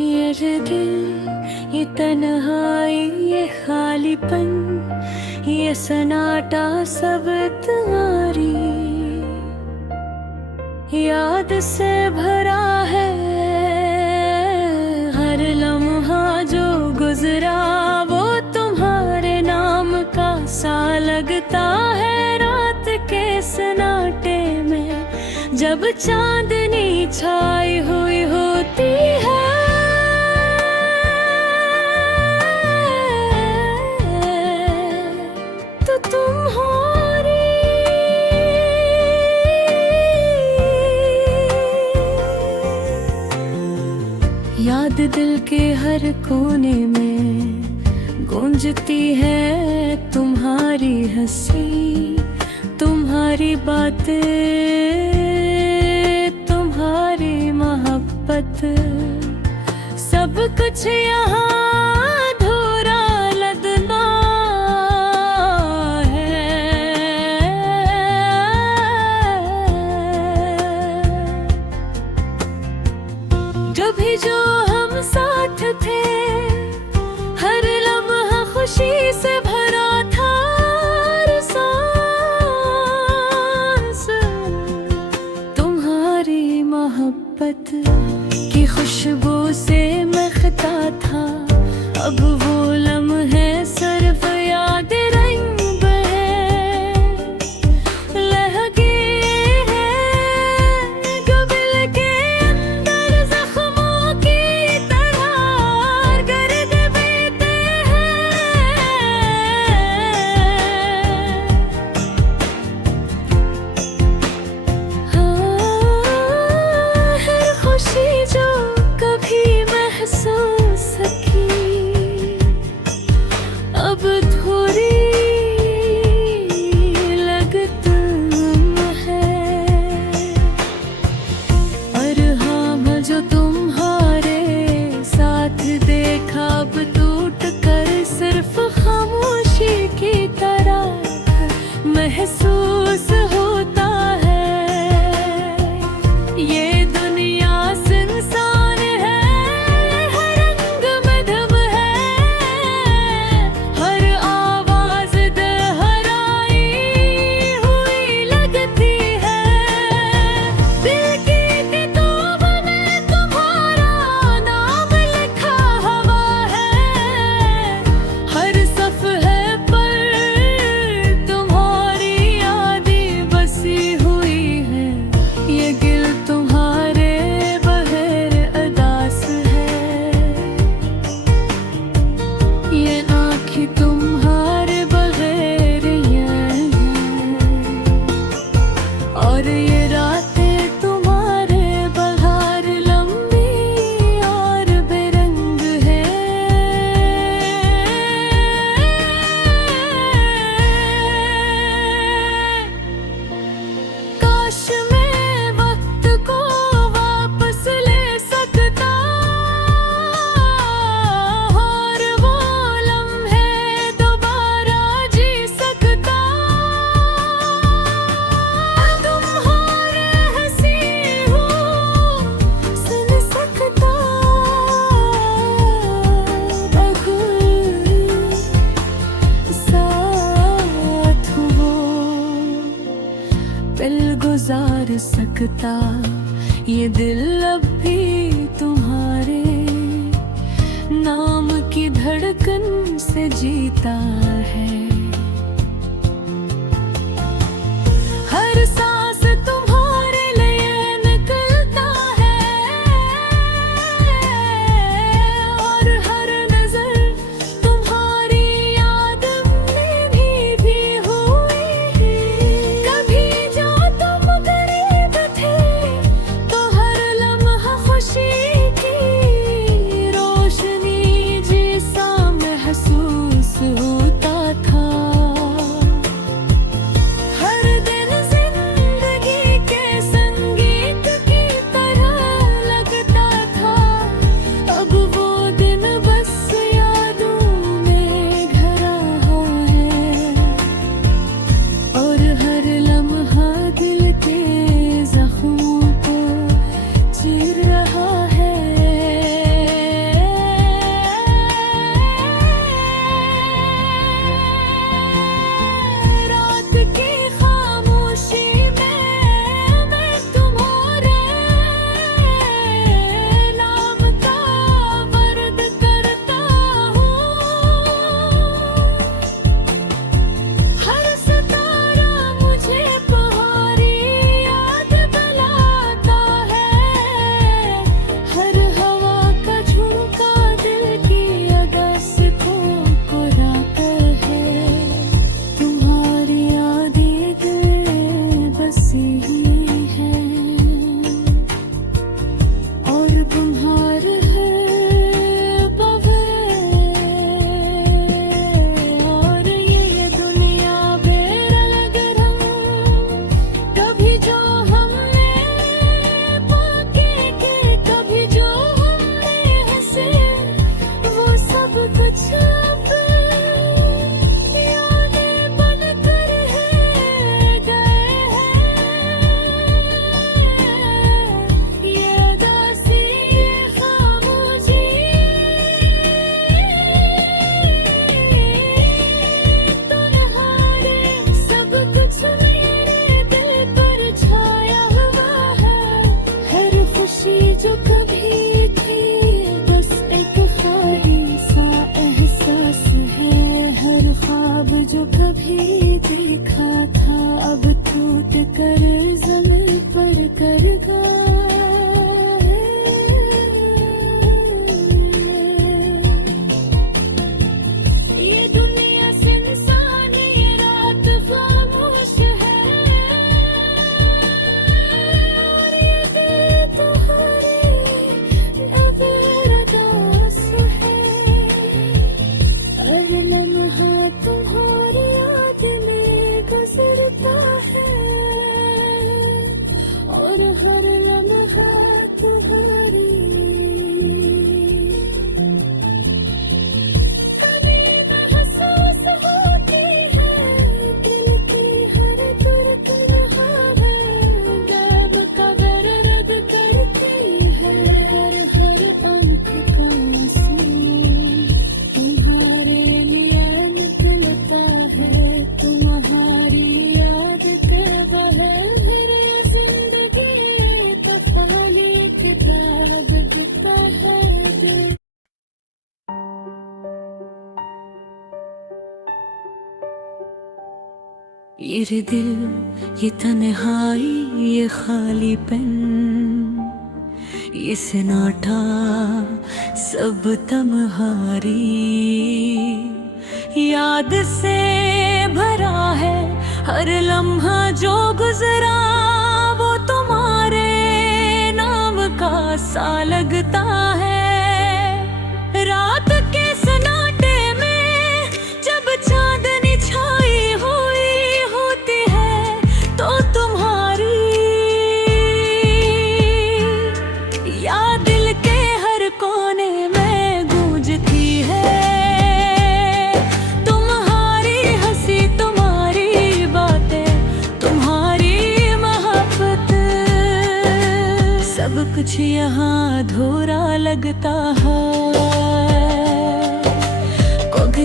ये दिल, ये तन्हाई, ये खालीपन, ये सन्नाटा सब तुम्हारी याद से भरा है। हर लम्हा जो गुजरा वो तुम्हारे नाम का सा लगता है। रात के सन्नाटे में जब चांदनी छाई हुई होती है, तो तुम्हारी याद दिल के हर कोने में गूंजती है। तुम्हारी हंसी, तुम्हारी बातें, तुम्हारी मोहब्बत, सब कुछ यहाँ अधूरा लगना है। जब भी जो हम साथ थे, हर लम्हा खुशी से भरा था। हर सांस तुम्हारी मोहब्बत की खुशबू से महकता था। अब वो लम्हे सिर्फ याद रंग बहे लहके हैं। गबिल के अंदर जख्मों की तरह गर्द बहते हैं। हर खुशी जो कभी महसूस की अब थोड़ी लगती है। और हाँ, जो तुम्हारे साथ देखा अब टूट कर सिर्फ खामोशी की तरह महसूस होता है। ये दुनिया सुनसान है, हर रंग मधुम है, हर आवाज दोहराई हुई लगती है। दिल की किताब में तुम्हारा नाम लिखा हुआ है। हर सफ़हे पर तुम्हारी यादें बसी हुई है। ये दिल तुम्हारे बगैर अदास है, ये आँखें तुम्हारे बगैर यूं हैं, और ये रातें तुम्हारे बगैर लंबी और बेरंग है। काश मैं वक्त को वापस ले सकता और वो लम्हे दोबारा जी सकता। तुम्हारे हंसी हूँ सुन सकता, बखुद साथ वो पल गुजार सकता। ये दिल अब भी तुम्हारे नाम की धड़कन से जीता है। हर सांस तुम्हारे लिए निकलता है, और हर नजर तुम्हारी याद में भी हुई। कभी जो तुम करीब थे तो हर लम्हा खुशी की रोशनी जैसा महसूस होता। ये दिल, ये तन्हाई, ये खालीपन, ये सन्नाटा सब तुम्हारी याद से भरा है। हर लम्हा जो गुजरा वो तुम्हारे नाम का सा लगता है। रात के सन्नाटे में जब चांदनी छाई हुई होती है तो तुम्हारी याद दिल के हर कोने में गूंजती है। तुम्हारी हंसी, तुम्हारी बातें, तुम्हारी मोहब्बत, सब कुछ यहाँ अधूरा लगता है।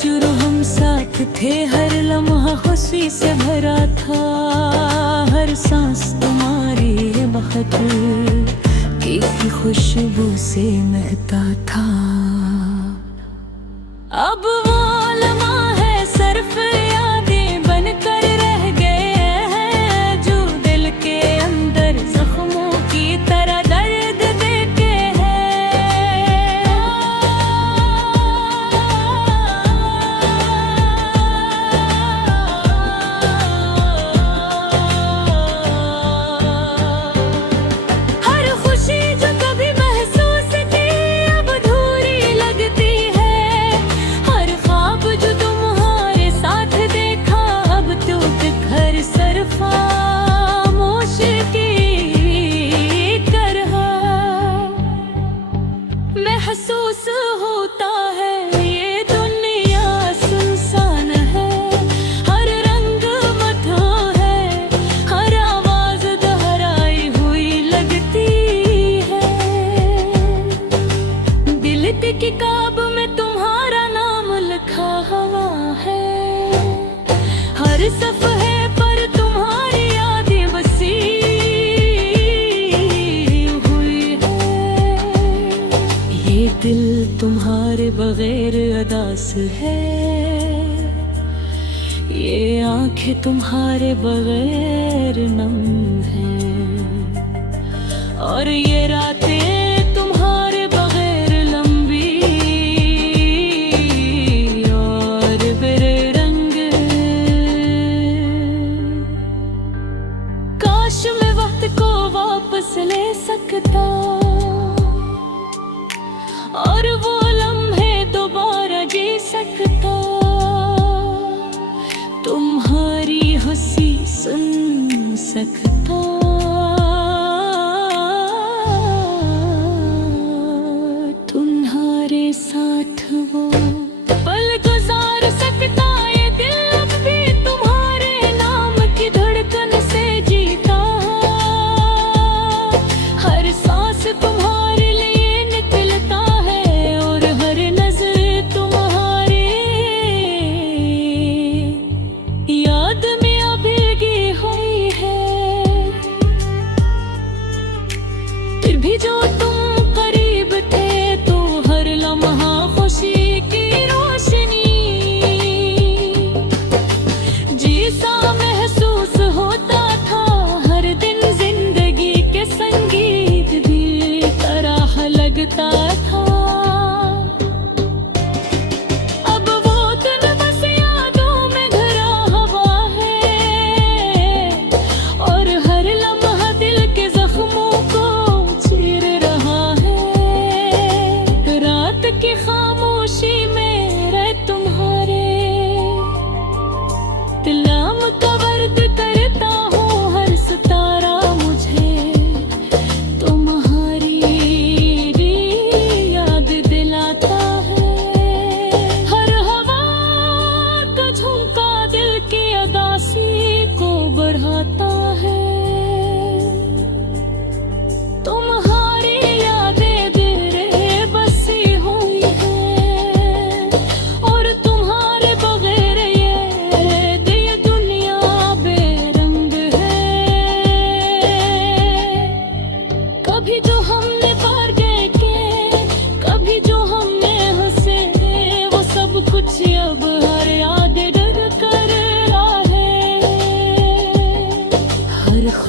जो हम साथ थे, हर लम्हा खुशी से भरा था। हर सांस तुम्हारी बखत की खुशबू से महकता था। अब वो लम्हा है सिर्फ यादें बनकर रह गए हैं, जो दिल के अंदर जख्मों की तरह दर्द देके है। हर खुशी जो कभी महसूस की अब अधूरी लगती है। हर ख्वाब जो तुम्हारे साथ देखा अब तो घर सर खामोश की तरह महसूस होता है। ये दुनिया सुनसान है, हर रंग मधुर है, हर आवाज दोहराई हुई लगती है। दिल की किताब में तुम्हारा नाम लिखा हुआ है। हर सफ़े पर तुम्हारी यादें बसी हुई है। ये दिल तुम्हारे बगैर अदास है, ये आंखें तुम्हारे बगैर नम हैं, और ये रातें तुम्हारे बगैर लंबी और बेरंग। काश मैं वक्त को वापस ले सकता और वो लम्हे दोबारा जी सकता। तुम्हारी हंसी सुन सकता, तुम्हारे साथ वो पल गुजार सकता। ये दिल अब भी तुम्हारे नाम की धड़कन से जीता। हर सांस तुम्हारे लिए निकलता है और हर नजर तुम्हारी याद में अब भीगी हुई है। फिर भी जो तुम करीब थे तो हर लम्हा खुशी की रोशनी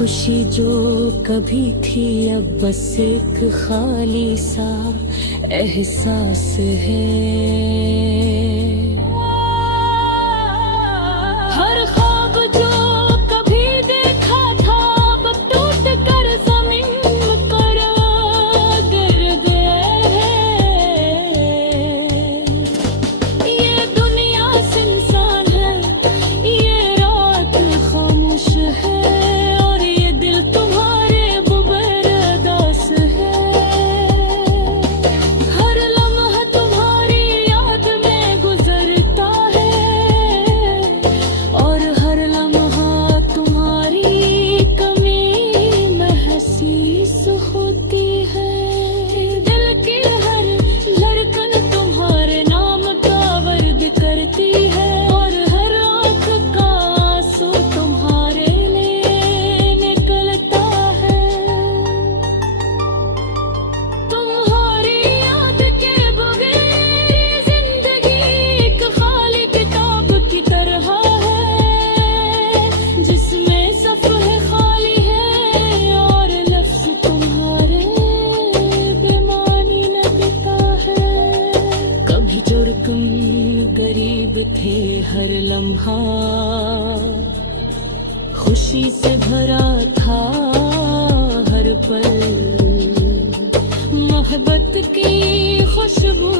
खुशी जो कभी थी अब बस एक खाली सा एहसास है। हर ख्वाब जो कभी देखा था अब टूट कर जमीन पर गिर गए हैं। ये दुनिया सुनसान है, ये रात खामोश है, और ये दिल तुम्हारे बेबस है। हर लम्हा तुम्हारी याद में गुजरता है, और हर लम्हा तुम्हारी कमी महसूस होती है। दिल की हर धड़कन तुम्हारे नाम का वर्द करती है, और हर आँख का आंसू तुम्हारे लिए निकलता है। तुम्हारी याद के बगैर जिंदगी एक खाली किताब की तरह है, जिसमें सफ़े खाली है और लफ्ज़ तुम्हारे बेमानी लगता है। कभी जुर्म गरीब थे, हर लम्हा खुशी से भरा था, हर पल मोहब्बत की खुशबू